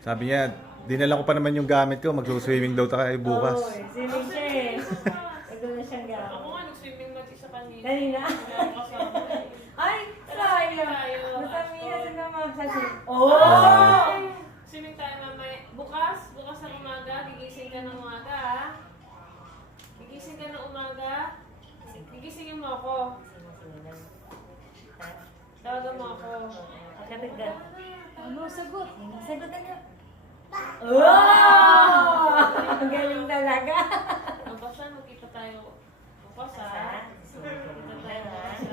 Sabi niya, dinala ko pa naman yung gamit ko. Mag-swimming daw tayo bukas. Oo, swimming siya eh. Nagdoon na siyang gamit. Ako nga, nag-swimming mag-isa kanina. Kanina? Kasama eh. Ay, sayang. Tayo. Masamihan sila magsasin. Oh! Swimming tayo mamaya. Bukas ng umaga, gigising ka ng umaga ha. Gigising ka ng umaga. Gigisingin mo ako. Tawagan mo ako. Kapit ka. Ano sagot? Sagot na. Oh! Ang galing talaga. Bukas magkita tayo. Bukas ha. Kita tayo bukas.